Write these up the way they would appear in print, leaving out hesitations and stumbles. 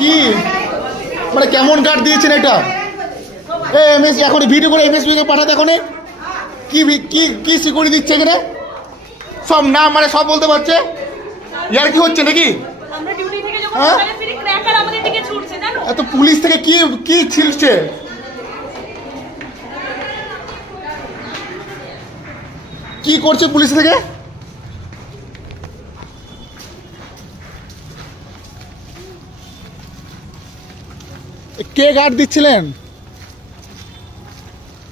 কি মানে কেমন গার্ড দিয়েছেন এটা? এমএস এখন ভিডিও করে এমএসপি কে পাঠাতে এখন কি কি কি সিকিউরিটি দিচ্ছে এখানে? সব নাম মানে সব বলতে পারছে। ইয়ার কি হচ্ছে নাকি? আমরা ডিউটি থেকে যখন সকালে ফিরে ক্র্যাকার আমাদের দিকে ছুটছে জানো? এত পুলিশ থেকে কি কি ছিলছে? কি করছে পুলিশ থেকে? কে গার্ড দিচ্ছিলেন?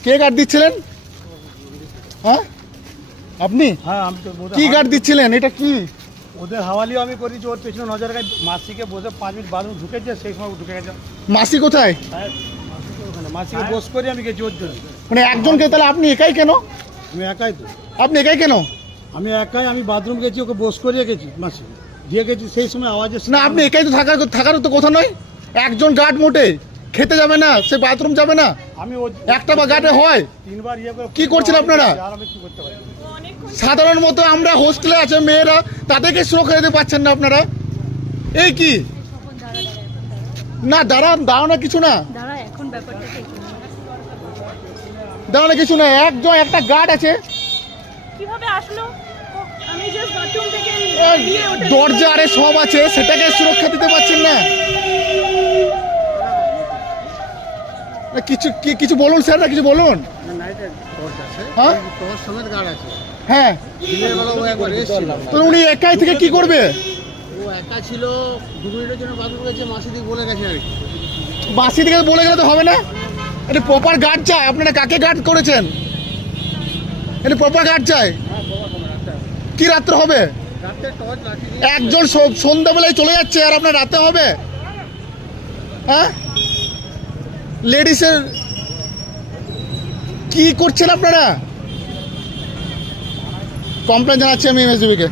কে গার্ড দিচ্ছিলেন? হ্যাঁ আপনি? হ্যাঁ আমি তো কি গার্ড দিচ্ছিলেন? এটা কি? ওদের হাওয়ালিও আমি করেছি, ওর পেছনে নজর রাখি। মাসিকে বসে 5 মিনিট বাথরুম ঢুকেছে, সেই সময় ঢুকে গেছে। মাসি কোথায়? মাসিকে বস করে আমি গেছি ওর জন্য। মানে একজনকে, তাহলে আপনি একাই কেন? আমি একাই তো, আপনি একাই কেন? আমি একাই। আমি বাথরুম গেছি, ওকে বস করিয়ে গেছি, মাসি দিয়ে গেছি, সেই সময় আওয়াজে। না আপনি একাই তো থাকার তো কথা নয়। একজন গার্ড মোটে খেতে যাবে না, সে বাথরুম যাবে না। আমি একটা বা গার্ডে হয় 3 বার ইয়ে করে কি করছেন আপনারা? আর আমি কি করতে পারি? সাধারণ মতো আমরা হোস্টেলে আছে মেয়েরা, তাদেরকে সুরক্ষা দিতে পারছেন না আপনারা। এই কি না দাঁড়ানো কিছু না, দাঁড়া এখন ব্যাপারটা কি? দাঁড়ানো কিছু না। একটা গার্ড আছে, কিভাবে আসলো? আমি জাস্ট বাথরুম থেকে দরজা আরে সব আছে, সেটাকে সুরক্ষা দিতে পারছেন না। কিছু বলুন স্যার, না কিছু বলুন। হ্যাঁ হ্যাঁ, তো উনি একাই থেকে কি করবে? ও একা ছিল, 2 মিনিটের জন্য বাথরুম গেছে, মাসি দিকে বলে গেছে আর কি। বাসি দিকে বলে গেলে তো হবে না, এটা প্রপার গার্ড চাই। আপনারা কাকে গার্ড করেছেন? এটা প্রপার গার্ড চাই। কি রাত্রে হবে? একজন সন্ধ্যাবেলায় চলে যাচ্ছে আর আপনার রাতে হবে? হ্যাঁ, লেডিসের কি করছেন আপনারা? কমপ্লেন জানাচ্ছি আমি এমএসডিবিকে।